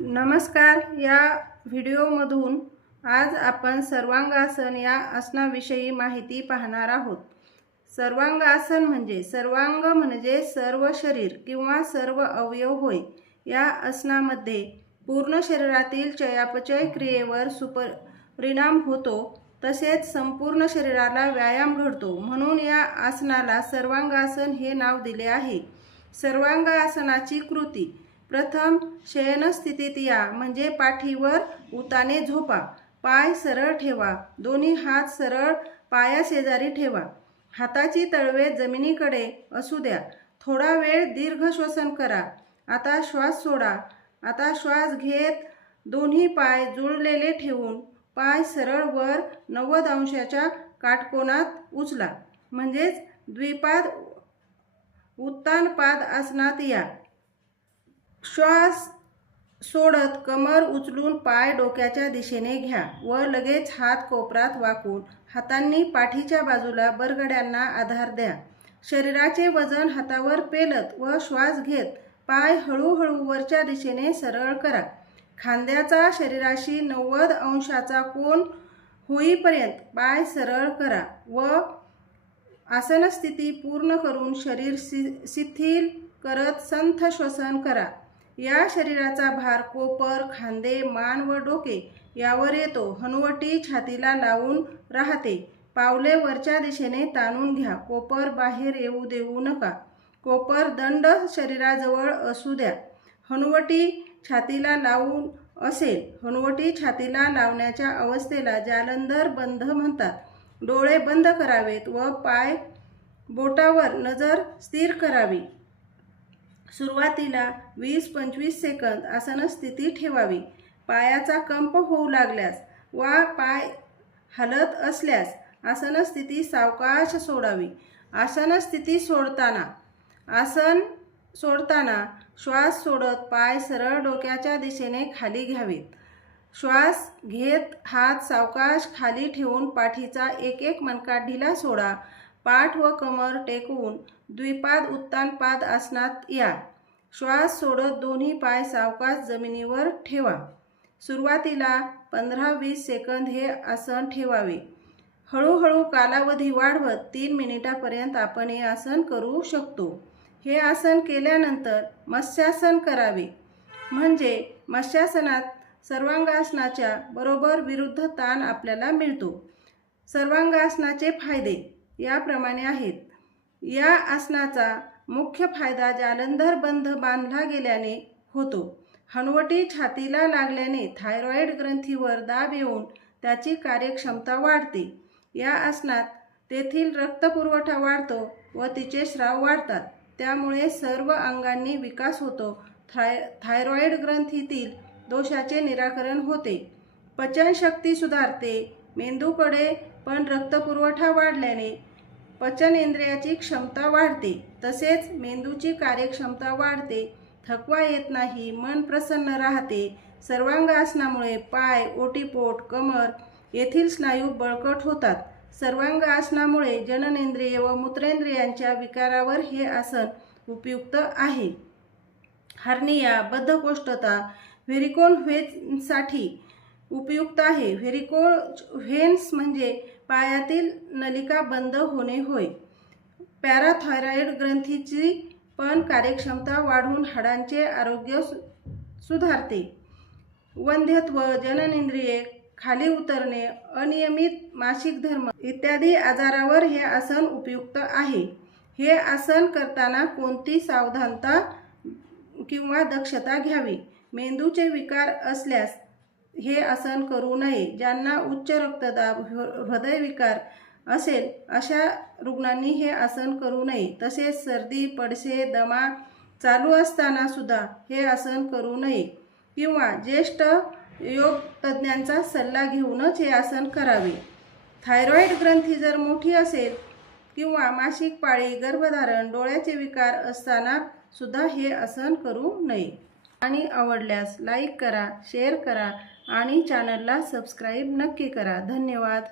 नमस्कार या व्हिडिओमधून आज आपण सर्वांगासन या आसनाविषयी माहिती पाहणार आहोत. सर्वांगासन म्हणजे सर्वांग म्हणजे सर्व शरीर किंवा सर्व अवयव होय या आसनामध्ये पूर्ण शरीरातील चयापचय क्रियेवर सुपर परिणाम होतो तसेच संपूर्ण शरीराला व्यायाम घडतो. म्हणून या आसनाला सर्वांगासन हे नाव दिले आहे. सर्वांगासनाची कृती प्रथम शयनस्थितीत या म्हणजे पाठीवर उताने झोपा. पाय सरळ ठेवा. दोन्ही हात सरळ पायाशेजारी ठेवा. हाताची तळवे जमिनीकडे असू द्या. थोडा वेळ दीर्घ श्वसन करा. आता श्वास सोडा. आता श्वास घेत दोन्ही पाय जुळलेले ठेवून पाय सरळ वर नव्वद अंशाच्या काटकोनात उचला. म्हणजेच द्विपाद उत्तानपाद आसनात या. श्वास सोडत कमर उचलून पाय डोक्याच्या दिशेने घ्या. व लगेच हात कोपरात वाकून हातांनी पाठीच्या बाजूला बरगड्यांना आधार द्या. शरीराचे वजन हातावर पेलत व श्वास घेत पाय हळूहळू वरच्या दिशेने सरळ करा. खांद्याचा शरीराशी नव्वद अंशाचा कोन होईपर्यंत पाय सरळ करा व आसनस्थिती पूर्ण करून शरीर सि शिथिल करत संथ श्वसन करा. या शरीराचा भार कोपर खांदे मान व डोके यावर येतो. हनुवटी छातीला लावून राहते. पावले वरच्या दिशेने ताणून घ्या. कोपर बाहेर येऊ देऊ नका. कोपर दंड शरीराजवळ असू द्या. हनुवटी छातीला लावून असेल. हनुवटी छातीला लावण्याच्या अवस्थेला जालंधर बंध म्हणतात. डोळे बंद करावेत व पाय बोटावर नजर स्थिर करावी. सुरुवातीला वीस पंचवीस सेकंद आसन स्थिती ठेवावी. पायाचा कंप होऊ लागल्यास वा पाय हलत असल्यास आसन स्थिती सावकाश सोडावी. आसनस्थिती सोडताना आसन सोडताना श्वास सोडत पाय सरळ डोक्याच्या दिशेने खाली घ्यावेत. श्वास घेत हात सावकाश खाली ठेवून पाठीचा एक एक मनका ढिला सोडा. पाठ व कमर टेकवून द्विपाद उत्तानपाद आसनात या. श्वास सोडत दोन्ही पाय सावकाश जमिनीवर ठेवा. सुरुवातीला पंधरा वीस सेकंद हे आसन ठेवावे. हळूहळू कालावधी वाढवत तीन मिनिटापर्यंत आपण हे आसन करू शकतो. हे आसन केल्यानंतर मत्स्यासन करावे. म्हणजे मत्स्यासनात सर्वांगासनाच्या बरोबर विरुद्ध ताण आपल्याला मिळतो. सर्वांगासनाचे फायदे याप्रमाणे आहेत. या आसनाचा मुख्य फायदा जालंधर बंध बांधला गेल्याने होतो. हनवटी छातीला लागल्याने थायरॉईड ग्रंथीवर दाब येऊन त्याची कार्यक्षमता वाढते. या आसनात तेथील रक्तपुरवठा वाढतो व तिचे स्राव वाढतात. त्यामुळे सर्व अंगांनी विकास होतो. थाय थायरॉईड ग्रंथीतील दोषाचे निराकरण होते. पचनशक्ती सुधारते. मेंदूकडे पण रक्तपुरवठा वाढल्याने पचनेंद्रियाची क्षमता वाढते तसेच मेंदूची कार्यक्षमता वाढते थकवा येत नाही मन प्रसन्न राहते सर्वांगासनामुळे पाय ओटीपोट कमर येथील स्नायू बळकट होतात. सर्वांग आसनामुळे जननेंद्रिय व मूत्रेंद्रियांच्या विकारावर हे आसन उपयुक्त आहे. हार्निया बद्धकोष्ठता व्हेरिकोन व्हेनसाठी उपयुक्त आहे. व्हेरिको व्हेन्स म्हणजे पायातील नलिका बंद होणे होय. पॅराथायरॉईड ग्रंथीची पण कार्यक्षमता वाढून हाडांचे आरोग्य सु सुधारते. वंध्यत्व जननेंद्रिये खाली उतरणे अनियमित मासिक धर्म इत्यादी आजारावर हे आसन उपयुक्त आहे. हे आसन करताना कोणती सावधानता किंवा दक्षता घ्यावी? मेंदूचे विकार असल्यास हे आसन करू नये. ज्यांना उच्च रक्तदाब हृदयविकार असेल अशा रुग्णांनी हे आसन करू नये. तसेच सर्दी पडसे दमा चालू असताना सुद्धा हे आसन करू नये. किंवा ज्येष्ठ योग तज्ज्ञांचा सल्ला घेऊनच हे आसन करावे. थायरॉईड ग्रंथी जर मोठी असेल किंवा मासिक पाळी गर्भधारण डोळ्याचे विकार असताना सुद्धा हे आसन करू नये. आणि आवडल्यास लाईक करा शेअर करा आणि चॅनलला सबस्क्राईब नक्की करा. धन्यवाद.